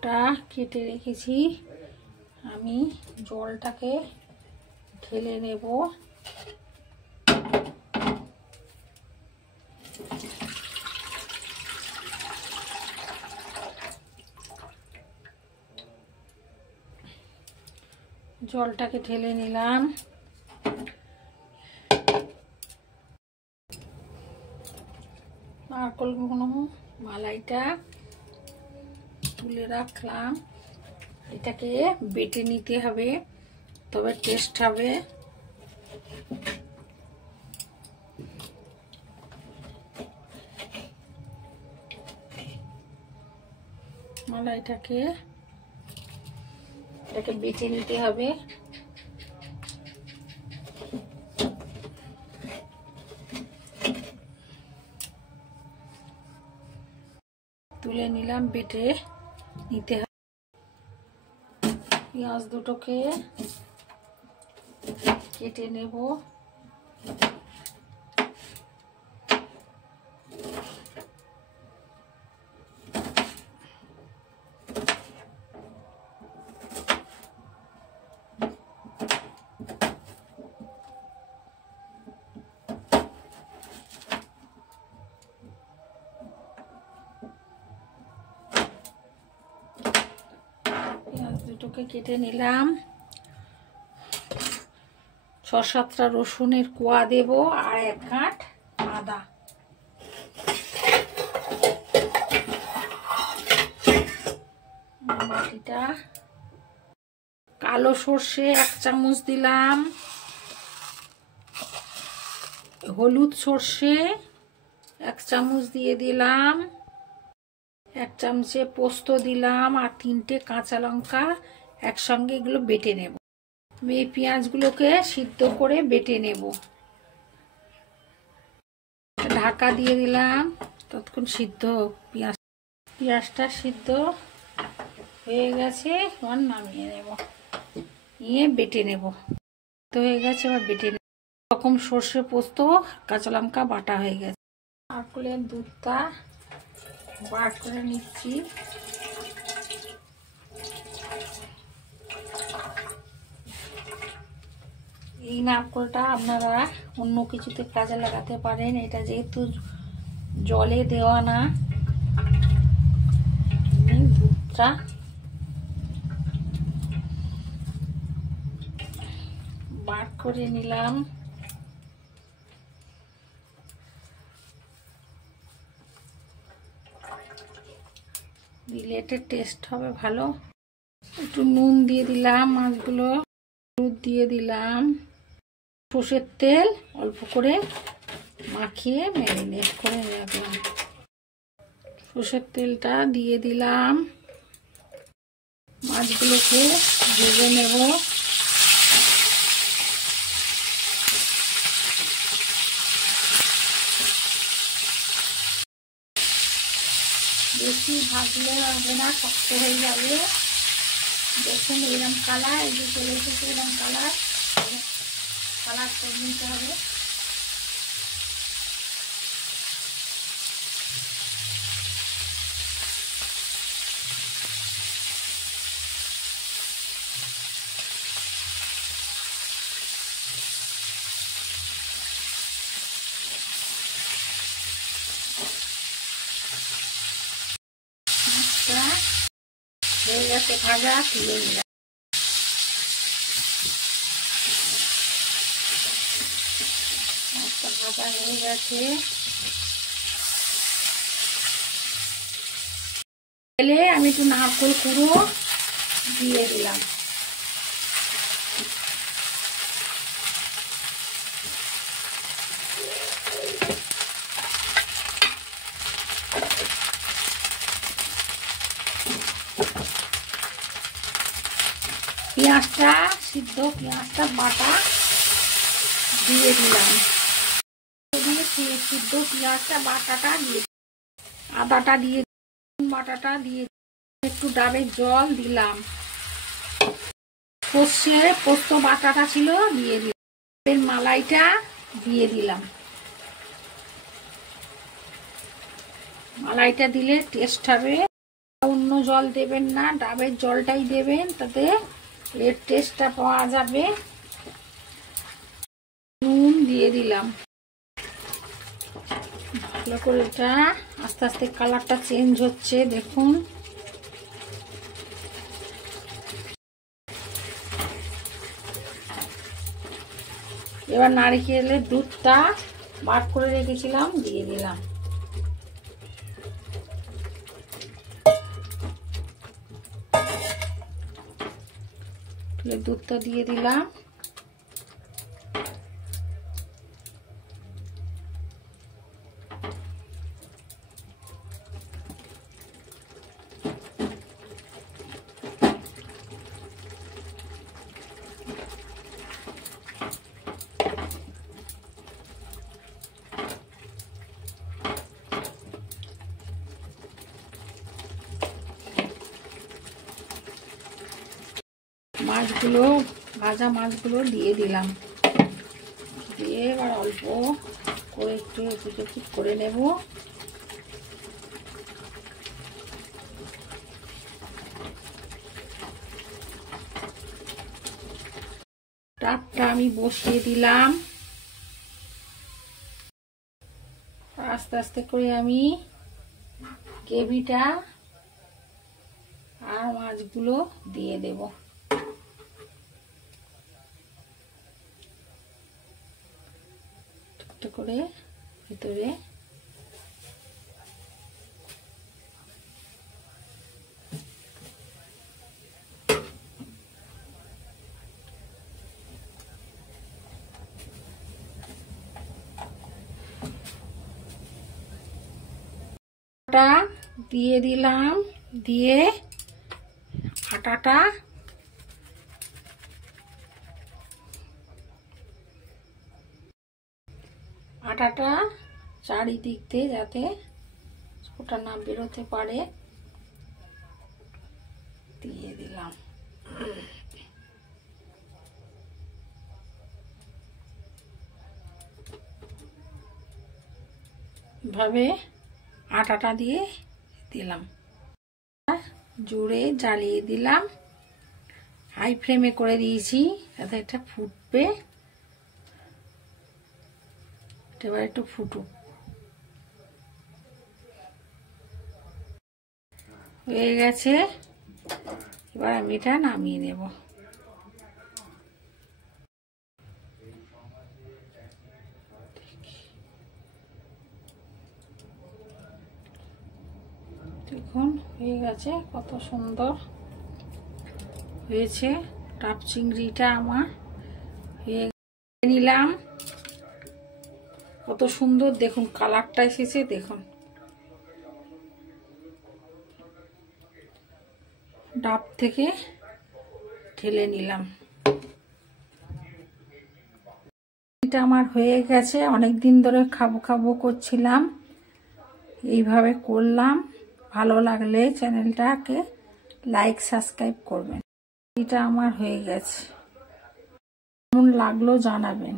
আখটা কেটে রেখেছি, আমি জলটাকে ঢেলে নেব। জলটাকে ঢেলে নিলাম। নারকেলগুলো মালাইটা তুলে রাখলাম। এটাকে বেটে নিতে হবে, তবে টেস্ট হবে। মালাইটাকে এটাকে বেটে নিতে হবে। তুলে নিলাম, বেটে নিতে হবে। পেঁয়াজ দুটোকে কেটে নেব। দুটোকে কেটে নিলাম। 6-7টা রসুনের কোয়া দেব আর 1 গাঁট আদা। বাটিটা কালো সর্ষে 1 চামচ দিলাম, হলুদ সর্ষে 1 চামচ দিয়ে দিলাম, 1 চামচে পোস্ত দিলাম আর 3টে কাঁচা লঙ্কা একসঙ্গে এগুলো বেটে নেব। এই পেঁয়াজগুলোকে সিদ্ধ করে বেটে নেব। ঢাকা দিয়ে দিলাম, ততক্ষণ সিদ্ধ হোক। পেঁয়াজটা সিদ্ধ হয়ে গেছে, এবার নামিয়ে নেব, নিয়ে বেটে নেব। তো হয়ে গেছে, এবার বেটে নেব। রকম সর্ষে পোস্ত কাঁচা লঙ্কা বাটা হয়ে গেছে। নারকেলের দুধটা বার করে নিচ্ছি। এই নারকেলটা আপনারা অন্য কিছুতে কাজে লাগাতে পারেন, এটা যেহেতু জলে দেওয়া না। দুধটা বার করে নিলাম। দিলে এটা টেস্ট হবে ভালো। একটু নুন দিয়ে দিলাম, মাছগুলো হলুদ দিয়ে দিলাম, সর্ষের তেল অল্প করে মাখিয়ে ম্যারিনেট করে রাখলাম। সর্ষের তেলটা দিয়ে দিলাম, মাছগুলোকে ভেজে নেব। বেশি ভাজলে হবে না, শক্ত হয়ে যাবে। দেখুন এরকম কালার, এই যে চলে এসেছে এরকম কালার করে নিতে হবে। মাছটা হয়ে গেছে ভাজা, তুলে নিলাম। মাছটা ভাজা হয়ে গেছে। তেলে আমি একটু নারকেল কুড়ো দিয়ে দিলাম। পেঁয়াজটা সিদ্ধ, পেঁয়াজটা বাটা দিয়ে দিলাম। সিদ্ধ পেঁয়াজটা বাটাটা দিয়ে, আদাটা দিয়ে, বাটাটা দিয়ে, একটু ডাবের জল দিলাম। সর্ষে পোস্ত বাটাটা ছিল দিয়ে দিলাম। মালাইটা দিয়ে দিলাম। মালাইটা দিলে টেস্ট হবে। অন্য জল দেবেন না, ডাবের জলটাই দেবেন, তাতে এর টেস্টটা পাওয়া যাবে। নুন দিয়ে দিলাম, ভালো করে এটা আস্তে আস্তে কালারটা চেঞ্জ হচ্ছে দেখুন। এবার নারকেলের দুধটা বার করে রেখেছিলাম দিয়ে দিলাম। দুধটা দিয়ে দিলাম। মাছগুলো, ভাজা মাছগুলো দিয়ে দিলাম, দিয়ে এবার অল্প করে একটু একটু করে নেব। ডাবটা আমি বসিয়ে দিলাম, আস্তে আস্তে করে আমি গ্রেভিটা আর মাছগুলো দিয়ে দেব। একটু করে ভিতরে দিয়ে দিলাম, দিয়ে আটাটা চারিদিক দিয়ে যাতে ওটা না বেরোতে পারে দিয়ে দিলাম। ভাবে আটাটা দিয়ে দিলাম, জুড়ে জ্বালিয়ে দিলাম, হাই ফ্লেমে করে দিয়েছি যাতে এটা ফুটবে। এবার একটু ফুটুক, হয়ে গেছে। এবার আমি এটা নামিয়ে নেব। দেখুন হয়ে গেছে, কত সুন্দর হয়েছে। ডাব চিংড়িটা আমার হয়ে নিলাম, কত সুন্দর দেখুন কালারটা এসেছে দেখুন। ডাব থেকে ঢেলে নিলাম। এটা আমার হয়ে গেছে, অনেক দিন ধরে খাবো খাবো করছিলাম, এইভাবে করলাম। ভালো লাগলে চ্যানেলটাকে লাইক সাবস্ক্রাইব করবেন। এটা আমার হয়ে গেছে, কেমন লাগলো জানাবেন।